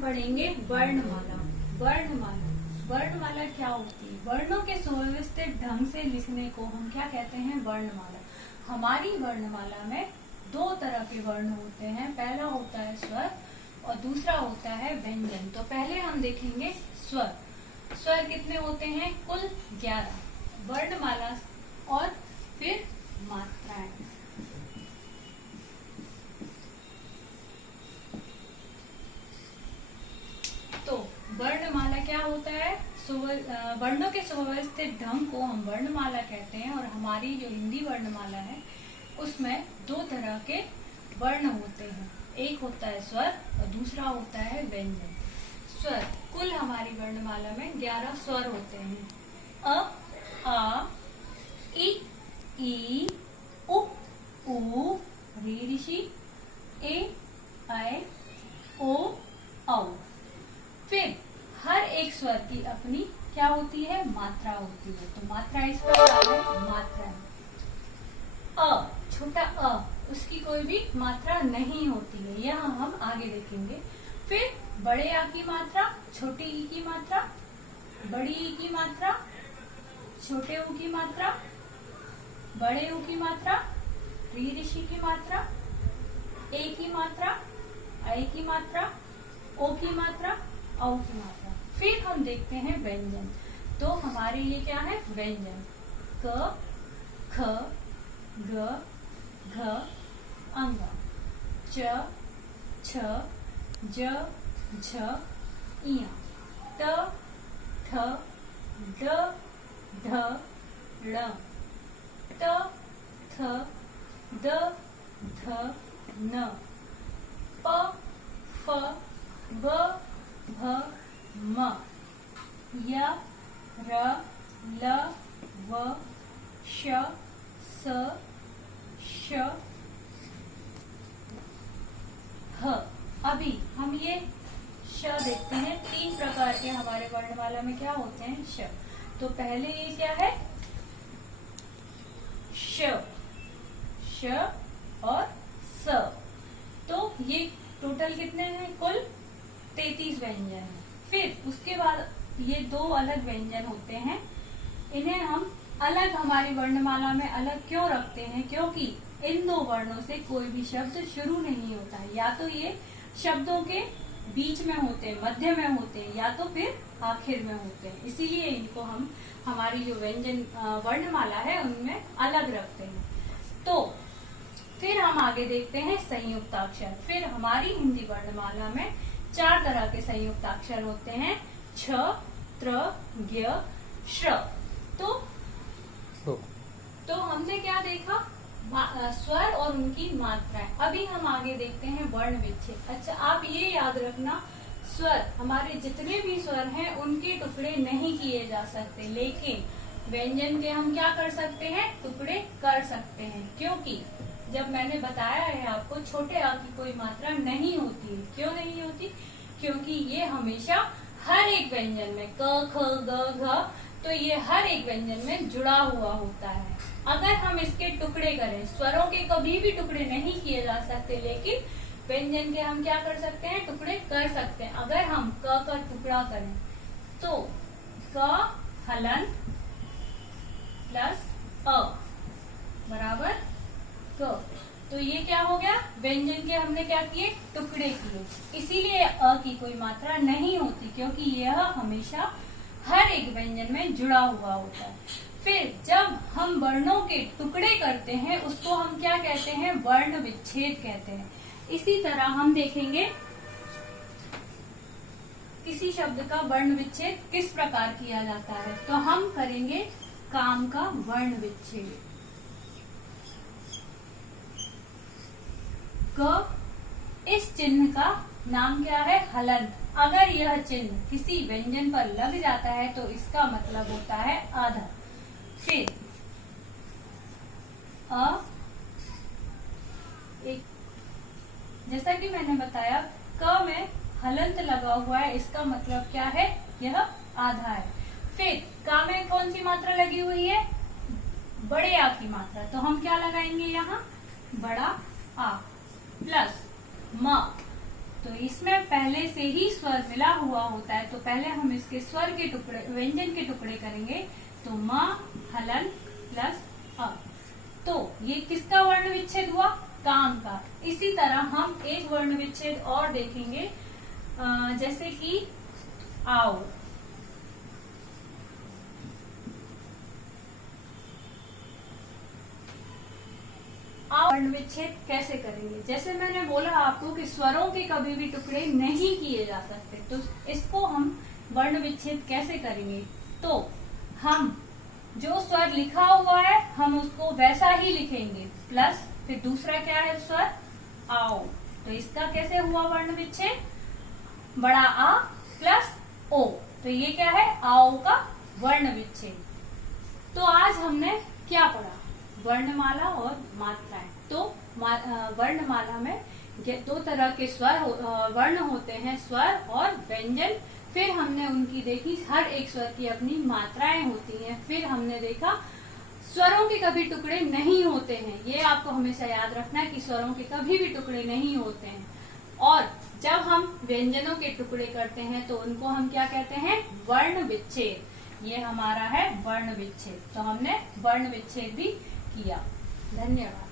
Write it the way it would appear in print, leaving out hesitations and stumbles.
हम पढ़ेंगे वर्णमाला। वर्णमाला वर्णमाला क्या होती है? वर्णों के सुव्यवस्थित ढंग से लिखने को हम क्या कहते हैं? वर्णमाला। हमारी वर्णमाला में दो तरह के वर्ण होते हैं, पहला होता है स्वर और दूसरा होता है व्यंजन। तो पहले हम देखेंगे स्वर। स्वर कितने होते हैं? कुल 11। वर्णमाला और फिर मात्राएं। तो वर्णमाला क्या होता है? वर्णों के सुव्यवस्थित ढंग को हम वर्णमाला कहते हैं। और हमारी जो हिंदी वर्णमाला है उसमें दो तरह के वर्ण होते हैं, एक होता है स्वर और दूसरा होता है व्यंजन। स्वर, कुल हमारी वर्णमाला में 11 स्वर होते हैं। अ, आ, इ, ई, उ, ऊ, री ऋषि, ए, ऐ, ओ, औ। फिर हर एक स्वर की अपनी क्या होती है? मात्रा होती है। तो मात्रा इस प्रकार है। मात्रा अ, छोटा अ, उसकी कोई भी मात्रा नहीं होती है, यह हम आगे देखेंगे। फिर बड़े आ की मात्रा, छोटी ई की मात्रा, बड़ी ई की मात्रा, छोटे ऊ की मात्रा, बड़े ऊ की मात्रा, री ऋषि की मात्रा, ए की मात्रा, ऐ की मात्रा, ओ की मात्रा, औ की मात्रा। फिर हम देखते हैं व्यंजन। तो हमारे लिए क्या है? व्यंजन। क, ख, ग, घ, अंग, च, छ, ज, झ, इया, ट, ठ, ड, ढ, ळ, ट, थ, द, ध, न, प, फ, ब, भ, म, य, र, ल, व, श, स, श, ह। अभी हम ये श देखते हैं। 3 प्रकार के हमारे वर्णमाला में क्या होते हैं? श। तो पहले ये क्या है? श, श और स। तो ये टोटल कितने हैं? कुल 33 व्यंजन है। फिर उसके बाद ये दो अलग व्यंजन होते हैं। इन्हें हम अलग हमारी वर्णमाला में अलग क्यों रखते हैं? क्योंकि इन दो वर्णों से कोई भी शब्द शुरू नहीं होता है। या तो ये शब्दों के बीच में होते हैं, मध्य में होते हैं, या तो फिर आखिर में होते हैं। इसीलिए इनको हम हमारी जो व्यंजन वर्णमाला है उनमें अलग रखते हैं। तो फिर हम आगे देखते हैं संयुक्ताक्षर। फिर हमारी हिंदी वर्णमाला में 4 तरह के संयुक्ताक्षर होते हैं, छ, त्र, ज्ञ, श्र। तो हमने क्या देखा? स्वर और उनकी मात्राएं। अभी हम आगे देखते हैं वर्ण विच्छेद। अच्छा, आप ये याद रखना, स्वर, हमारे जितने भी स्वर हैं उनके टुकड़े नहीं किए जा सकते, लेकिन व्यंजन के हम क्या कर सकते हैं? टुकड़े कर सकते हैं। क्योंकि जब मैंने बताया है आपको, छोटे आ की कोई मात्रा नहीं होती है। क्यों नहीं होती? क्योंकि ये हमेशा हर एक व्यंजन में क, ख, ग, घ, तो ये हर एक व्यंजन में जुड़ा हुआ होता है। अगर हम इसके टुकड़े करें, स्वरों के कभी भी टुकड़े नहीं किए जा सकते, लेकिन व्यंजन के हम क्या कर सकते हैं? टुकड़े कर सकते हैं। अगर हम क का टुकड़ा करें तो क हलंत प्लस अ बराबर क। तो ये क्या हो गया? व्यंजन के हमने क्या किए? टुकड़े किए। इसीलिए अ की कोई मात्रा नहीं होती, क्योंकि यह हमेशा हर एक व्यंजन में जुड़ा हुआ होता है। फिर जब हम वर्णों के टुकड़े करते हैं उसको हम क्या कहते हैं? वर्ण विच्छेद कहते हैं। इसी तरह हम देखेंगे किसी शब्द का वर्ण विच्छेद किस प्रकार किया जाता है। तो हम करेंगे काम का वर्ण विच्छेद। क, इस चिन्ह का नाम क्या है? हलंत। अगर यह चिन्ह किसी व्यंजन पर लग जाता है तो इसका मतलब होता है आधा। फिर एक, जैसा कि मैंने बताया, क में हलंत लगा हुआ है, इसका मतलब क्या है? यह आधा है। फिर का में कौन सी मात्रा लगी हुई है? बड़े आ की मात्रा। तो हम क्या लगाएंगे यहाँ? बड़ा आ प्लस म। तो इसमें पहले से ही स्वर मिला हुआ होता है, तो पहले हम इसके स्वर के टुकड़े, व्यंजन के टुकड़े करेंगे। तो म, हलन प्लस अ। तो ये किसका वर्ण विच्छेद हुआ? काम का। इसी तरह हम एक वर्ण विच्छेद और देखेंगे, जैसे कि आओ। वर्ण विच्छेद कैसे करेंगे? जैसे मैंने बोला आपको कि स्वरों के कभी भी टुकड़े नहीं किए जा सकते, तो इसको हम वर्ण विच्छेद कैसे करेंगे? तो हम जो स्वर लिखा हुआ है हम उसको वैसा ही लिखेंगे, प्लस फिर दूसरा क्या है स्वर? आओ। तो इसका कैसे हुआ वर्ण विच्छेद? बड़ा आ प्लस ओ। तो ये क्या है? आओ का वर्ण विच्छेद। तो आज हमने क्या पढ़ा? वर्णमाला और मात्राएं। तो वर्णमाला में दो तरह के स्वर वर्ण होते हैं, स्वर और व्यंजन। फिर हमने उनकी देखी, हर एक स्वर की अपनी मात्राएं होती हैं। फिर हमने देखा स्वरों के कभी टुकड़े नहीं होते हैं। ये आपको हमेशा याद रखना है कि स्वरों के कभी भी टुकड़े नहीं होते हैं। और जब हम व्यंजनों के टुकड़े करते हैं तो उनको हम क्या कहते हैं? वर्ण विच्छेद। ये हमारा है वर्ण विच्छेद। तो हमने वर्ण विच्छेद भी किया। धन्यवाद।